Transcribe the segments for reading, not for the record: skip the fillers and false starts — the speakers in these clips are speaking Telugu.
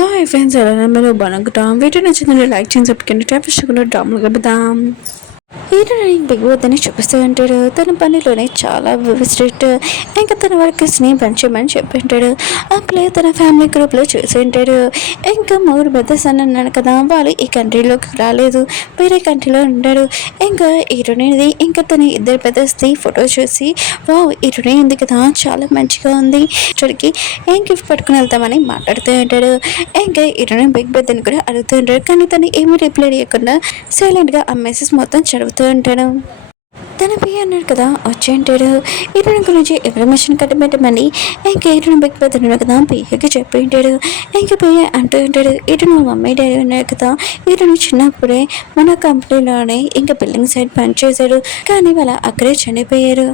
హాయ్ ఫ్రెండ్స్, ఎలా ఉన్నారు? బాగుంటాం. వీడియో నచ్చిందని లైక్ చేసి చెప్పుకుంటే ట్యాప్ డ్రామాలు గడుపుదాం. ఈరోజు బిగ్ బాస్ అని చూపిస్తూ ఉంటాడు. తన పనిలోనే చాలా స్ట్రిక్ట్. ఇంకా తన వర్కర్స్ని పంచమని చెప్పి ఉంటాడు. అప్పుడే తన ఫ్యామిలీ గ్రూప్లో చూసి ఉంటాడు. ఇంకా 3 బ్రదర్స్ అని అన్నాడు కదా, వాళ్ళు ఈ కంట్రీలోకి రాలేదు, వేరే కంట్రీలో ఉంటాడు. ఇంకా హీరోయిన్ది ఇంకా తన 2 బ్రదర్స్ది ఫోటో చూసి వావ్, హీరోయిన్ ఉంది కదా, చాలా మంచిగా ఉంది, ఇక్కడికి ఏం గిఫ్ట్ పట్టుకుని వెళ్తామని మాట్లాడుతూ ఉంటాడు. ఇంకా హీరోయిన్ బిగ్ బ్రదర్ని కూడా అడుగుతూ ఉంటాడు. కానీ తను ఏమీ రిప్లై చేయకుండా సైలెంట్గా ఆ మెసేజ్ మొత్తం చదువుతూ ఉంటాడు. తన పి అన్నాడు కదా, వచ్చేంటాడు. హీరోయిన్ గురించి ఇన్ఫర్మేషన్ కట్టబెట్టమని ఇంకా హీరోయిన్ బిగ్ బ్రదర్ కదా పియ్యకి చెప్పి ఉంటాడు. ఇంకా పియ్య అంటూ ఉంటాడు, హీరోయిన్ మమ్మీ డాడీ ఉన్నారు కదా, హీరోయిన్ చిన్నప్పుడే మన కంపెనీలోనే ఇంకా బిల్డింగ్ సైడ్ పనిచేశాడు, కానీ వాళ్ళ అక్కడే చనిపోయారు.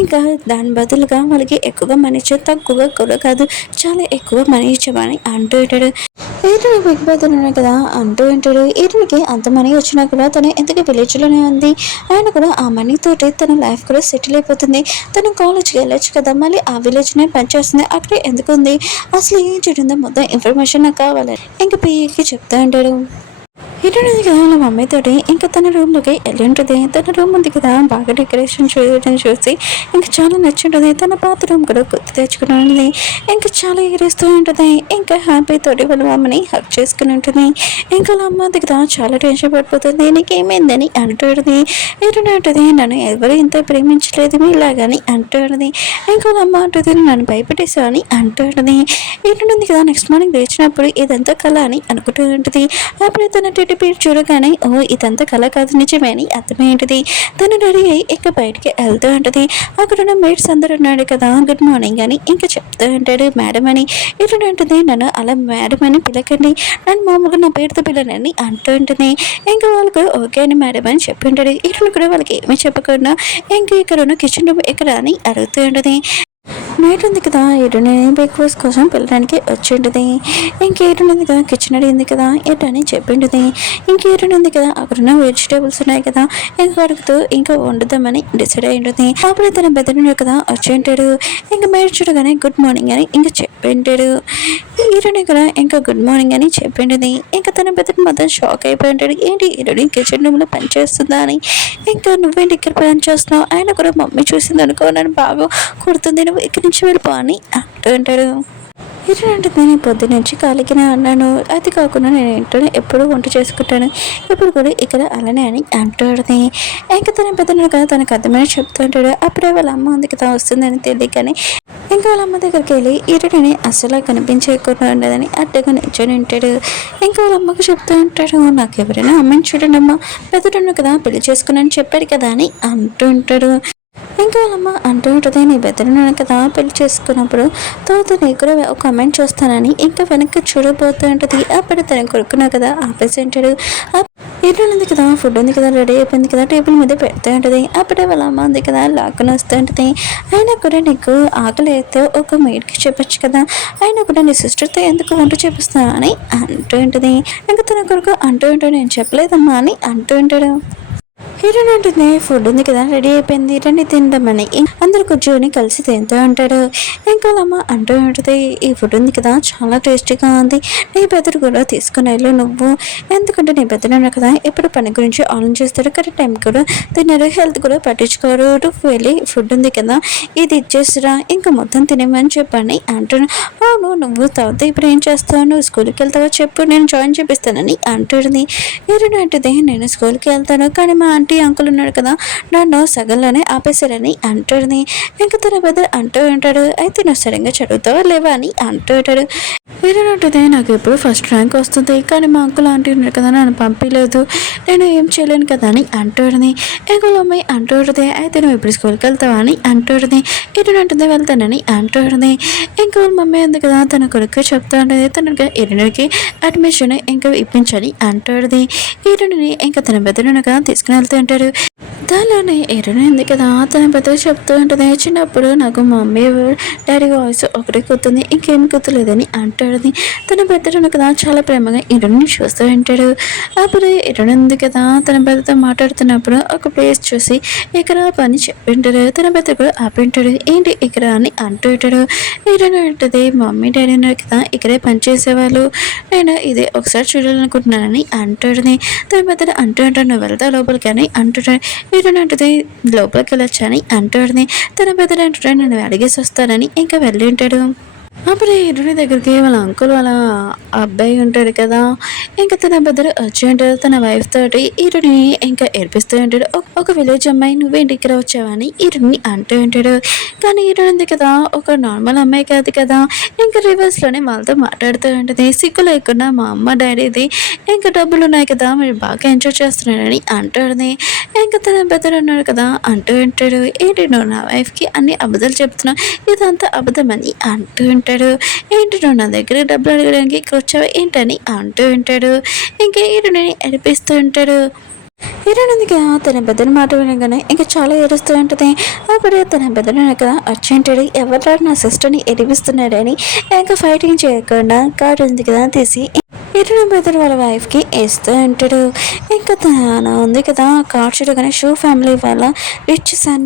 ఇంకా దాని బదులుగా వాళ్ళకి ఎక్కువగా మనీ ఇచ్చా, తక్కువగా కూడా కాదు, చాలా ఎక్కువ మనీ ఇచ్చామని అంటూ ఉంటాడు. హీరోయిన్ బిగ్ బ్రదర్ ఉన్నారు కదా అంటూ ఉంటాడు. హీరోయిన్కి అంత మనీ వచ్చినా కూడా తను ఎందుకు విలేజ్లోనే ఉంది, ఆయన కూడా ఆ మనీ తోటి తన లైఫ్ కూడా సెటిల్ అయిపోతుంది. తను కాలేజ్కి వెళ్ళొచ్చు కదా, మళ్ళీ ఆ విలేజ్నే పనిచేస్తుంది, అక్కడే ఎందుకు ఉంది, అసలు ఏం జరిగిందో మొత్తం ఇన్ఫర్మేషన్ నాకు కావాలని ఇంకా పిఏకి చెప్తా ఉంటాడు. హీరోయిన్ ఉంది కదా వాళ్ళ మమ్మీతోటి ఇంకా తన రూమ్లోకి వెళ్ళి ఉంటుంది. తన రూమ్ ఉంది కదా, బాగా డెకరేషన్ చేయడం చూసి ఇంకా చాలా నచ్చుంటుంది. తన పాత రూమ్ కూడా గుర్తు తెచ్చుకుని ఇంకా చాలా ఎగిరిస్తూ ఉంటుంది. ఇంకా హ్యాపీ తోటి వాళ్ళ మమ్మని హక్ చేసుకుని ఉంటుంది. ఇంకా వాళ్ళ అమ్మ దగ్గర చాలా టెన్షన్ పడిపోతుంది, నీకేమైందని అంటుంది. హీరోయిన్ అంటుంది, నన్ను ఎవరు ఇంత ప్రేమించలేదు మీలాగని అంటుంది. ఇంకా వాళ్ళ అమ్మ అంటుంది, నన్ను భయపెట్టేసావని అంటుంది. హీరోయిన్ ఉంది కదా నెక్స్ట్ మార్నింగ్ లేచినప్పుడు ఇదంతా కళ అని అనుకుంటూ ఉంటుంది. అప్పుడు తన పేరు చూడగానే ఓ ఇదంతా కళ కాదు నిజమే అని అర్థమేంటిది. తను రెడీ అయ్యి ఇక బయటికి వెళ్తూ ఉంటుంది. అక్కడ ఉన్న మేట్స్ అందరూ ఉన్నాడు కదా, గుడ్ మార్నింగ్ అని ఇంకా చెప్తూ ఉంటాడు, మేడం అని. ఇటు ఉంటుంది, నన్ను అలా మేడం అని పిలకండి, నన్ను మామూలుగా నా పేరుతో పిల్లనని అంటూ ఉంటుంది. ఇంకా వాళ్ళు కూడా ఓకే అని మేడం అని చెప్పి ఉంటాడు. ఇటు కూడా వాళ్ళకి ఏమీ చెప్పకుండా ఇంకా ఇక్కడ ఉన్న కిచెన్ రూమ్ ఎక్కడ అని అడుగుతూ ఉంటుంది. నైట్ ఉంది కదా, ఎటునే బ్రేక్ఫాస్ట్ కోసం పిల్లడానికి వచ్చి ఉంటుంది. ఇంకేటున్నది కదా, కిచెన్ అడిగింది కదా ఎటని చెప్పింటుంది. ఇంకేటున్నది కదా, అక్కడున్న వెజిటేబుల్స్ ఉన్నాయి కదా, ఇంకా అడుగుతూ ఇంకా వండుదామని డిసైడ్ అయి ఉంటుంది. అప్పుడు తన బెదరు కదా వచ్చి ఉంటాడు. ఇంకా మేడ చూడగానే గుడ్ మార్నింగ్ అని ఇంకా చెప్పింటాడు. హీరోని కూడా ఇంకా గుడ్ మార్నింగ్ అని చెప్పింటుంది. ఇంకా తన బెదరు మొత్తం షాక్ అయిపోయి ఉంటాడు, ఏంటి హీరోని కిచెన్ రూమ్లో పనిచేస్తుందా అని. ఇంకా నువ్వేంటి ఇక్కడ పని చేస్తున్నావు, ఆయన కూడా మమ్మీ చూసింది అనుకో, నన్ను బాగా కుడుతుంది, నువ్వు ఇక్కడి నుంచి వెళ్ళిపో అని అంటూ ఉంటాడు. ఏంటంటే నేను పొద్దున్న నుంచి ఖాళీగానే అన్నాను, అది కాకుండా నేను ఇంట్లోనే ఎప్పుడూ వంట చేసుకుంటాను, ఇప్పుడు కూడా ఇక్కడ అలానే అని అంటాడు. ఇంకా తన పెద్దను కదా తనకు అర్థమైన చెప్తూ ఉంటాడు. అప్పుడే వాళ్ళ అమ్మ ఉంది కదా వస్తుందని తెలియకని ఇంకా వాళ్ళ అమ్మ దగ్గరికి వెళ్ళి ఈరుడిని అసలు కనిపించకుండా ఉండదని అడ్డగా నిల్చొని ఉంటాడు. ఇంకా వాళ్ళ అమ్మకు చెప్తూ ఉంటాడు, నాకు ఎవరైనా అమ్మని చూడండి అమ్మ, పెద్దడును కదా పెళ్లి చేసుకున్నాను చెప్పాడు కదా అని అంటూ ఉంటాడు. ఇంకా వాళ్ళమ్మ అంటూ ఉంటుంది, నీ బెదరున్నాను కదా పెళ్లి చేసుకున్నప్పుడు తర్వాత నీ కూడా ఒక కమెంట్ చూస్తానని ఇంకా వెనక్కి చూడబోతూ ఉంటుంది. అప్పుడు తన కొడుకున్నా కదా ఆపేసి ఉంటాడు. ఇల్లు ఉంది కదా, ఫుడ్ ఉంది కదా, రెడీ అయిపోయింది కదా, టేబుల్ మీద పెడుతూ ఉంటుంది. అప్పుడే వాళ్ళ అమ్మ ఉంది కదా లాక్కుని వస్తూ ఉంటుంది. అయినా కూడా నీకు ఆకలి అయితే ఒక మేడ్కి చెప్పచ్చు కదా, అయినా కూడా నీ సిస్టర్తో ఎందుకు వంట చేపిస్తా అని అంటూ ఉంటుంది. ఇంకా తన కొడుకు అంటూ ఉంటాడు, నేను చెప్పలేదమ్మా అని అంటూ ఉంటాడు. హీరోయిన్ అంటుంది, ఫుడ్ ఉంది కదా రెడీ అయిపోయింది, రండి తిందామని అందరు కూర్చొని కలిసి తింటూ ఉంటాడు. ఇంకా అమ్మ అంటూ ఉంటుంది, ఈ ఫుడ్ ఉంది కదా చాలా టేస్టీగా ఉంది, నీ బెదరు కూడా తీసుకుని వెళ్ళు నువ్వు, ఎందుకంటే నీ బెదరు కదా ఎప్పుడు పని గురించి ఆలోచిస్తాడు, కరెక్ట్ టైం కూడా తిన్నారు, హెల్త్ కూడా పట్టించుకోరు, నువ్వు వెళ్ళి ఫుడ్ ఉంది కదా ఇది ఇచ్చేసిరా ఇంకా మొత్తం తినేమని చెప్పని అంటున్నా. అవును నువ్వు తర్వాత ఇప్పుడు ఏం చేస్తావు, నువ్వు స్కూల్కి వెళ్తావో చెప్పు, నేను జాయిన్ చేపిస్తానని అంటుంది. హీరోయిన్ అంటుంది, నేను స్కూల్కి వెళ్తాను కానీ మా ఆంటీ అంకుల్ ఉన్నాడు కదా నన్ను సగంలోనే ఆపేశారని అంటుంది. ఇంకా తన బెదర్ అంటూ ఉంటాడు, అయితే నువ్వు సరిగ్గా చదువుతావా లేవా అని అంటూ ఉంటాడు. హీరోయిన్ అంటుంది, నాకు ఎప్పుడు ఫస్ట్ ర్యాంక్ వస్తుంది కానీ మా అంకుల్ ఆంటీ ఉన్నారు కదా నన్ను పంపించలేదు, నేను ఏం చేయలేను కదా అని అంటుంది. ఇంకో అమ్మాయి అంటూ ఉంటుంది, అయితే నువ్వు ఇప్పుడు స్కూల్కి వెళ్తావా అని అంటుంది. హీరోయిన్ అంటుంది, వెళ్తానని అంటుంది. ఇంకో మమ్మీ ఉంది కదా తన కొడుకు చెప్తా ఉంటుంది, తనకి హీరోయిన్కి అడ్మిషన్ ఇంకా ఇప్పించని అంటుంది. హీరోయిన్ని ఇంకా తన బెదరును కదా తీసుకుని వెళ్తూ ఉంటాడు. దానిలోనే ఎరునైంది కదా తన పెద్దగా చెప్తూ ఉంటుంది. చిన్నప్పుడు నాకు మమ్మీ డాడీ వాయిస్ ఒకటే గుర్తుంది, ఇంకేం గుర్తులేదని అంటాడు. తన పెద్దడు కదా చాలా ప్రేమగా ఎరుని చూస్తూ ఉంటాడు. అప్పుడు ఎరునుంది కదా తన పెద్దతో మాట్లాడుతున్నప్పుడు ఒక ప్లేస్ చూసి ఇక్కడ పని చెప్పింటాడు. తన పెద్ద కూడా ఆపింటాడు. ఏంటి ఇక్కడ అని అంటూ ఉంటాడు. ఎరును అంటది, మమ్మీ డాడీ కదా ఇక్కడే పని చేసేవాళ్ళు, నేను ఇది ఒకసారి చూడాలనుకుంటున్నానని అంటాడు. తన పెద్దడు అంటూ ఉంటాడు, నువ్వు వెళ్తా లోపలికి అని అంటుంటాడు. వీరునంటది లోపలికి వెళ్ళొచ్చని అంటాడుని. తన పెద్దలు అంటుంటాడు, నేను అడిగేసి వస్తానని ఇంకా వెళ్ళి ఉంటాడు. అప్పుడు హీరోని దగ్గరికి వాళ్ళ అంకుల్ వాళ్ళ అబ్బాయి ఉంటాడు కదా, ఇంకా తన పెద్దలు వచ్చి ఉంటాడు తన వైఫ్ తోటి. హీరోని ఇంకా ఏడిపిస్తూ ఉంటాడు. ఒక విలేజ్ అమ్మాయి నువ్వేంటి ఇక్కడ వచ్చావని హీరోని అంటూ ఉంటాడు. కానీ హీరోయిన్ ఉంది కదా ఒక నార్మల్ అమ్మాయి కాదు కదా, ఇంకా రివర్స్లోనే వాళ్ళతో మాట్లాడుతూ ఉంటుంది. సిగ్గు లేకుండా మా అమ్మ డాడీది ఇంకా డబ్బులు ఉన్నాయి కదా మీరు బాగా ఎంజాయ్ చేస్తున్నారని అంటాడుని. ఇంకా తన పెద్దలు ఉన్నాడు కదా అంటూ ఉంటాడు, ఏంటి నువ్వు నా వైఫ్కి అన్ని అబద్ధాలు చెప్తున్నావు, ఇదంతా అబద్ధమని అంటూ ఉంటాడు. ఏంటి నువ్వు నా దగ్గర డబ్బులు అడగడానికి ఇక్కడ వచ్చావా ఏంటని అంటూ ఉంటాడు. ఇంకా హీరోని ఏడిపిస్తూ ఉంటాడు. హీరోయిన్ కదా తన పెద్దల మాట వినగానే ఇంకా చాలా ఏడుస్తూ ఉంటుంది. అప్పుడు తన పెద్దలు కదా వచ్చి ఉంటాడు, ఎవరు నా సిస్టర్ని ఏడిపిస్తున్నాడని ఇంకా ఫైటింగ్ చేయకుండా కార్డు ఉంది కదా తీసి హీరోయిన్ పెద్దలు వాళ్ళ వైఫ్కి వేస్తూ ఉంటాడు. ఇంకా తన ఉంది కదా కార్డు చూడగానే షూ ఫ్యామిలీ వాళ్ళ రిచ్ సన్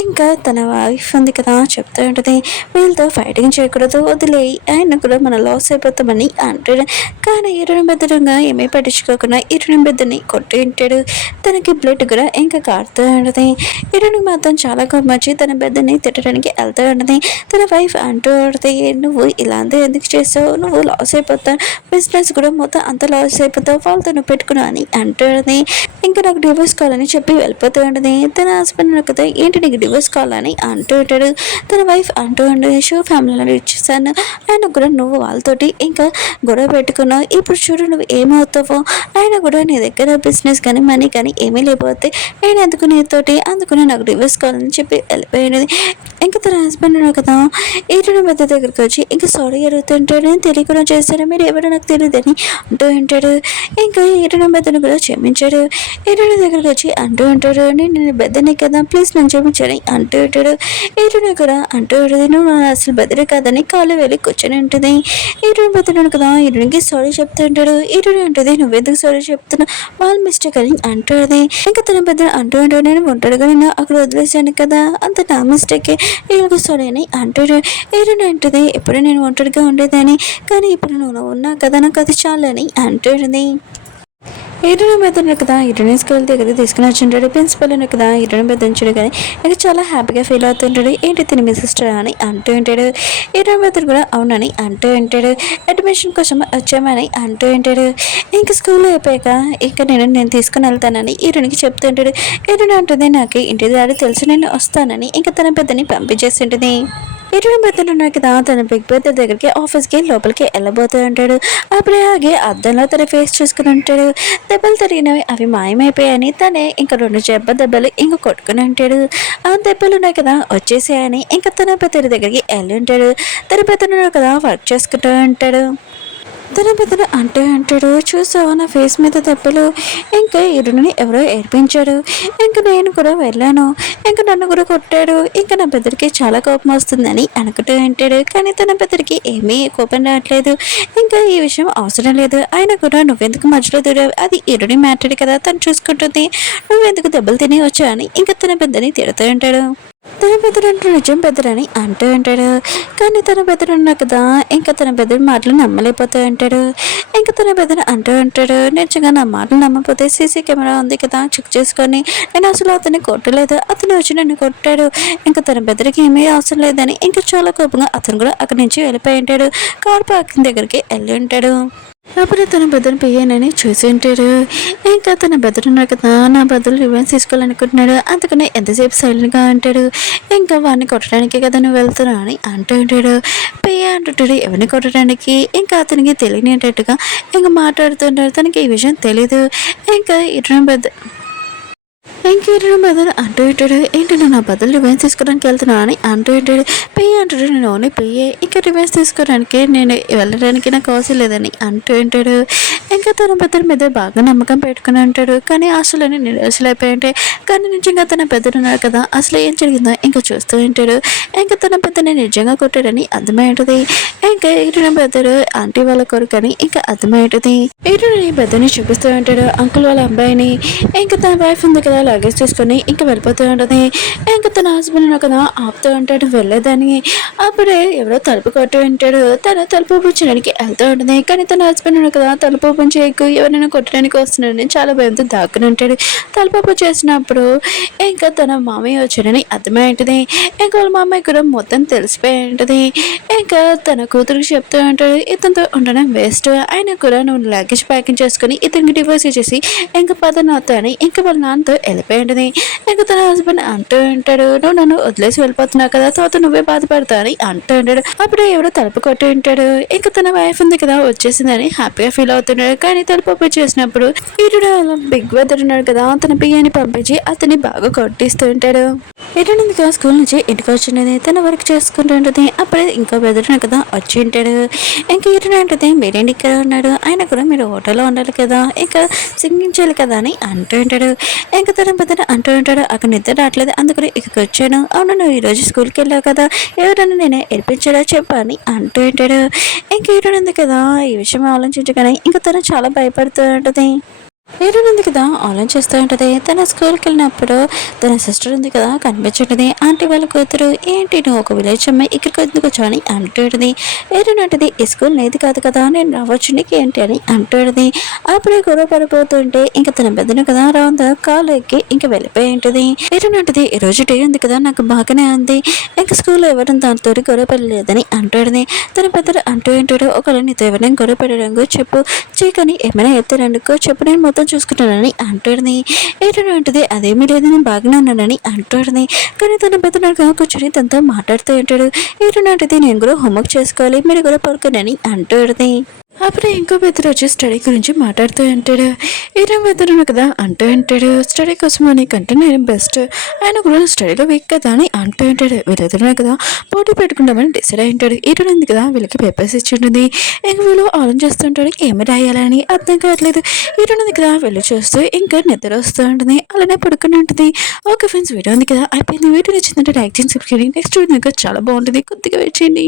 ఇంకా తన వైఫ్ ఉంది కదా చెప్తూ ఉంటుంది, వీళ్ళతో ఫైటింగ్ చేయకూడదు వదిలేయి, ఆయన కూడా మనం లాస్ అయిపోతామని అంటాడు. కానీ హీరోయిన్ పెద్దలుగా ఏమీ పట్టించుకోకుండా హీరోయిన్ పెద్దని కొట్టి ఉంటాడు. తనకి బ్లడ్ కూడా ఇంకా కారుతూ ఉంటుంది. హీరోయిన్ మాత్రం చాలా కోపం వచ్చి తన పెద్దని తిట్టడానికి వెళ్తూ ఉంటుంది. తన వైఫ్ అంటూ ఉంటుంది, నువ్వు ఇలాంటి ఎందుకు చేస్తావు, నువ్వు లాస్ అయిపోతావు, బిజినెస్ కూడా మొత్తం అంత లాస్ అయిపోతావు, వాళ్ళతో నువ్వు పెట్టుకున్నావు అని అంటుంది. ఇంకా నాకు డివోర్స్ కావాలని చెప్పి వెళ్ళిపోతూ ఉంటుంది. తన హస్బెండ్ కదా ఏంటి నీకు డివోర్స్ కావాలని అంటూ ఉంటాడు. తన వైఫ్ అంటూ ఉంటుంది, షూ ఫ్యామిలీలో ఇచ్చేసాను, ఆయన కూడా నువ్వు వాళ్ళతోటి ఇంకా గొడవ పెట్టుకున్నావు, ఇప్పుడు చూడు నువ్వు ఏమవుతావో, ఆయన కూడా నీ దగ్గర బిజినెస్ కానీ మనీ కానీ ఏమీ లేకపోతే నేను ఎందుకు నీతోటి, అందుకునే నాకు డివోర్స్ కావాలని చెప్పి వెళ్ళిపోయినది. ఇంకా తన హస్బెండ్ కదా ఏటో పెద్ద దగ్గరికి వచ్చి ఇంకా సారీ అడుగుతుంటాడు, నేను తెలియకుండా చేశాను, మీరు ఎవరో నాకు తెలియదని అంటూ ఉంటాడు. ఇంకా ఏటో పెద్దను కూడా క్షమించాడు. ఏటో దగ్గరికి వచ్చి అంటూ ఉంటాడు, నేను పెద్దనే కదా ప్లీజ్ నన్ను క్షమించని అంటూ ఉంటాడు. ఏటో కూడా అంటూ ఉంటుంది, నువ్వు అసలు బెదరే కాదని కాలు వెళ్ళి కూర్చొని ఉంటుంది. ఏటో పెద్దను కదా ఈరోకి సారీ చెప్తూ ఉంటాడు. ఏటో ఉంటుంది, నువ్వెందుకు సారీ చెప్తున్నా, వాళ్ళ మిస్టేక్ అని అంటుంది. ఇంకా తన పెద్ద అంటూ ఉంటాడు, నేను ఒంటరిగా నేను అక్కడ వదిలేశాను కదా, అంత నా మిస్టేకే, వీళ్ళకి సారీ అని అంటాడు. ఏటో అంటుంది, ఎప్పుడు నేను ఒంటరిగా ఉండేదని, కానీ ఇప్పుడు నువ్వు ఉన్నా కదా నాకు అది చాలని అంటుంది. హీరోయిన్ పెద్దను కదా హీరోయిన్ స్కూల్ దగ్గరికి తీసుకుని వచ్చింటాడు. ప్రిన్సిపల్ కదా హీరోయిన్ పెద్దంచాడు కానీ ఇంకా చాలా హ్యాపీగా ఫీల్ అవుతుంటాడు. ఏంటి తిని మీ సిస్టర్ అని అంటూ ఉంటాడు. హీరోయిన్ పెద్దను కూడా అవునని అంటూ ఉంటాడు. అడ్మిషన్ కోసం వచ్చామని అంటూ ఉంటాడు. ఇంకా స్కూల్ అయిపోయాక ఇంకా నేను తీసుకుని వెళ్తానని హీరోయిన్కి చెప్తూ ఉంటాడు. హీరోయిన్ అంటుంది, నాకు ఇంటి దారి తెలుసు, నేను వస్తానని ఇంకా తన పెద్దని పంపించేస్తుంటుంది. హీరోయిన్ పెద్దలు ఉన్నాయి కదా తన బిగ్ బ్రదర్ దగ్గరికి ఆఫీస్కి లోపలికి వెళ్ళబోతూ ఉంటాడు. అప్పుడే ఆగి అద్దంలో తన ఫేస్ చూసుకుని ఉంటాడు. దెబ్బలు తరిగినవి అవి మాయమైపోయాయని తనే ఇంకా 2 దెబ్బలు ఇంకా కొట్టుకుని ఉంటాడు. ఆ దెబ్బలు ఉన్నాయి కదా వచ్చేసాయని ఇంకా తన పెద్దరి దగ్గరికి వెళ్ళి ఉంటాడు. తన పెద్దలు కదా వర్క్ చేసుకుంటూ ఉంటాడు. తన పెద్దలు అంటాడు, చూసావా నా ఫేస్ మీద దెబ్బలు, ఇంకా ఇరుని ఎవరో ఏడిపించాడు, ఇంకా నేను కూడా వెళ్ళాను, ఇంకా నన్ను కూడా కొట్టాడు, ఇంకా నా పెద్దరికి చాలా కోపం వస్తుందని అనుకుంటూ ఉంటాడు. కానీ తన పెద్దరికి ఏమీ కోపం రావట్లేదు, ఇంకా ఈ విషయం అవసరం లేదు, ఆయన కూడా నువ్వెందుకు మధ్యలో దూరావు, అది ఇరుని మ్యాటర్ కదా తను చూసుకుంటుంది, నువ్వెందుకు దెబ్బలు తిని వచ్చా అని ఇంకా తన పెద్దని తిడుతూ ఉంటాడు. తన పెద్దలంటూ నిజం పెద్దలని అంటూ ఉంటాడు. కానీ తన పెద్దలున్నా కదా ఇంకా తన పెద్దల మాటలు నమ్మలేకపోతూ ఉంటాడు. ఇంకా తన పెద్దలు అంటూ ఉంటాడు, నిజంగా నా మాటలు నమ్మకపోతే సీసీ కెమెరా ఉంది కదా చెక్ చేసుకొని, నేను అసలు అతన్ని కొట్టలేదు, అతను వచ్చి నన్ను కొట్టాడు, ఇంకా తన పెద్దలకి ఏమీ అవసరం లేదని ఇంకా చాలా కోపంగా అతను కూడా అక్కడి నుంచి వెళ్ళిపోయి ఉంటాడు. కార్ పార్కింగ్ దగ్గరికి వెళ్ళి ఉంటాడు. అప్పుడు తన బదులు పియ్యనని చూసి ఉంటాడు. ఇంకా తన బదులున్నారు కదా నా బదులు రివెన్స్ తీసుకోవాలనుకుంటున్నాడు, అందుకనే ఎంతసేపు సైలెంట్గా అంటాడు. ఇంకా వాడిని కొట్టడానికి కదా నువ్వు వెళ్తున్నావు అని అంటూ ఉంటాడు. పియ్య అంటుంటాడు, ఎవరిని కొట్టడానికి, ఇంకా అతనికి తెలియనిటట్టుగా ఇంకా మాట్లాడుతుంటాడు. తనకి ఈ విషయం తెలీదు. ఇంకా ఇటు పెద్ద ఇంకేటో బదులు అంటూ ఉంటాడు, ఏంటి నువ్వు నా బదులు రివెన్స్ తీసుకోవడానికి వెళ్తున్నావు అని అంటూ ఉంటాడు. పెయ్యి అంటాడు, నేను ఓన్లీ పెయ్యే, ఇంకా రివెన్స్ తీసుకోవడానికి నేను వెళ్ళడానికి నాకు అవసరం లేదని అంటూ ఉంటాడు. ఇంకా తన పెద్దల మీద బాగా నమ్మకం పెట్టుకుని ఉంటాడు. కానీ అసలు నిరాశలైపోయి ఉంటాయి. కానీ నిజంగా తన పెద్దలు ఉన్నారు కదా, అసలు ఏం జరిగిందో ఇంకా చూస్తూ ఉంటాడు. ఇంకా తన పెద్దని నిజంగా కొట్టాడని అర్థమై ఉంటుంది. ఇంకా ఈయన పెద్దడు ఆంటీ వాళ్ళ కొడుకని ఇంకా అర్థమై ఉంటుంది. ఈయన పెద్దని చూపిస్తూ ఉంటాడు అంకుల్ వాళ్ళ అబ్బాయిని. ఇంకా తన వైఫ్ ఉంది కదా, లగేజ్ తీసుకొని ఇంకా వెళ్ళిపోతూ ఉంటుంది. ఇంకా తన హస్బెండ్ కదా ఆపుతూ ఉంటాడు వెళ్ళేదాన్ని. అప్పుడే ఎవరో తలుపు కొట్టి ఉంటాడు. తన తలుపు ఓపెన్ చేయడానికి వెళ్తూ ఉంటుంది. కానీ తన హస్బెండ్ కదా తలుపు ఓపెన్ చేయకు, ఎవరైనా కొట్టడానికి వస్తున్నాడని చాలా భయంతో దాక్కుని ఉంటాడు. తలుపు ఓపెన్ చేసినప్పుడు ఇంకా తన మామయ్య వచ్చాడని అర్థమై ఉంటుంది. ఇంకా వాళ్ళ మామయ్య కూడా మొత్తం తెలిసిపోయి ఉంటుంది. ఇంకా తన కూతురికి చెప్తూ ఉంటాడు ఇతనితో ఉండడం వేస్ట్, అయినా కూడా నువ్వు లగేజ్ ప్యాకింగ్ చేసుకుని ఇతనికి డివోర్స్ ఇచ్చేసి ఇంకా నాతో అని ఇంకా వాళ్ళ నాన్నతో వెళ్ళిపోయి ఉంటుంది. ఇంకా తన హస్బెండ్ అంటూ ఉంటాడు నువ్వు నన్ను వదిలేసి వెళ్ళిపోతున్నావు కదా, తర్వాత నువ్వే బాధపడతావు అని అంటూ ఉంటాడు. అప్పుడే ఎవడో తలుపు కొట్టి ఉంటాడు. ఇంకా తన వైఫ్ ఉంది కదా వచ్చేసిందని హ్యాపీగా ఫీల్ అవుతున్నాడు. కానీ తలుపు ఓపెన్ చేసినప్పుడు వీరుడు బిగ్ వెదర్ ఉన్నాడు కదా, తన పియ్యని పంపించి అతన్ని బాగా కొట్టిస్తూ ఉంటాడు. ఇటు స్కూల్ నుంచి ఇంటికి వచ్చినది తన వర్క్ చేసుకుంటూ ఉంటుంది. అప్పుడే ఇంకో బెదరుడు కదా వచ్చి ఉంటాడు. ఇంకా ఇటు అంటే మీరేంటి ఇక్కడ ఉన్నాడు, ఆయన కూడా మీరు హోటల్లో ఉండాలి కదా, ఇంకా సింగింగ్ చేయాలి కదా అని అంటూ ఉంటాడు. ఇంకా తన పెద్ద అంటూ ఉంటాడు అక్కడ నిద్ర రావట్లేదు, అందుకని ఇక్కడికి వచ్చాను. అవును నువ్వు ఈరోజు స్కూల్కి వెళ్ళావు కదా, ఎవరన్నా నేనే ఏడిపించాడా చెప్పు అని అంటూ ఉంటాడు. ఇంకా ఇటు ఉంది కదా ఈ విషయం ఆలోచించగానే ఇంకా తను చాలా భయపడుతూ ఉంటుంది. ఉంది కదా ఆలోచిస్తూ ఉంటుంది. తన స్కూల్కి వెళ్ళినప్పుడు తన సిస్టర్ ఉంది కదా కనిపించుంటుంది. ఆంటీ వాళ్ళ కూతురు ఏంటి నువ్వు ఒక విలేజ్ అమ్మాయి ఇక్కడికి ఎందుకు వచ్చా అని అంటుంది. ఏరునంటది ఈ స్కూల్ నేది కాదు కదా, నేను రావచ్చు నీకు ఏంటి అని అంటుంది. అప్పుడే గొడవ పడిపోతుంటే ఇంకా తన పెద్దను కదా రాంద కాలు ఎక్కి ఇంకా వెళ్ళిపోయి ఉంటుంది. ఏరునంటది ఈ రోజు డే ఉంది కదా నాకు బాగానే ఉంది, ఇంకా స్కూల్లో ఎవరు దాంతో గొడవ పడలేదని అంటుంది. తన పెద్దలు అంటూ ఉంటాడు ఒకవేళ నీతో ఎవరైనా గొడవ పడడానికి చెప్పు, చీకని ఏమైనా ఎత్తారనుకో చెప్పు నేను మొత్తం చూసుకుంటానని అంటుంది. ఏంటంటే అదేమీ లేదని బాగానే ఉన్నానని అంటుంది. కానీ తన పెద్దగా కూర్చొని తనతో మాట్లాడుతూ ఉంటాడు. ఏంటంటే నేను కూడా హోంవర్క్ చేసుకోవాలి మీరు కూడా పడుకోనని అంటుంది. అప్పుడే ఇంకో పెద్దరు వచ్చి స్టడీ గురించి మాట్లాడుతూ ఉంటాడు. ఈయన పెద్దరు కదా అంటూ ఉంటాడు స్టడీ కోసం అని కంటే నేను బెస్ట్, ఆయన కూడా స్టడీలో వీక్ కదా అని అంటూ ఉంటాడు. వీళ్ళెదురునే కదా పోటీ పెట్టుకుంటామని డిసైడ్ అయి ఉంటాడు. ఈయన కదా వీళ్ళకి పేపర్స్ ఇచ్చి ఉంటుంది. ఇంక వీళ్ళు ఆలోచిస్తుంటాడు ఏమి రాయాలని అర్థం కావట్లేదు. ఈయన కదా వెళ్ళి చూస్తూ ఇంకా నిద్ర వస్తూ ఉంటుంది, అలానే పడుకుని ఉంటుంది. ఓకే ఫ్రెండ్స్ వీడియో ఉంది కదా అయిపోయింది. వీడియో నచ్చిందంటే లైక్ చేసి సబ్స్క్రైబ్ చేయండి. నెక్స్ట్ వీడియో చాలా బాగుంటుంది, కొద్దిగా వెయిట్ చేయండి.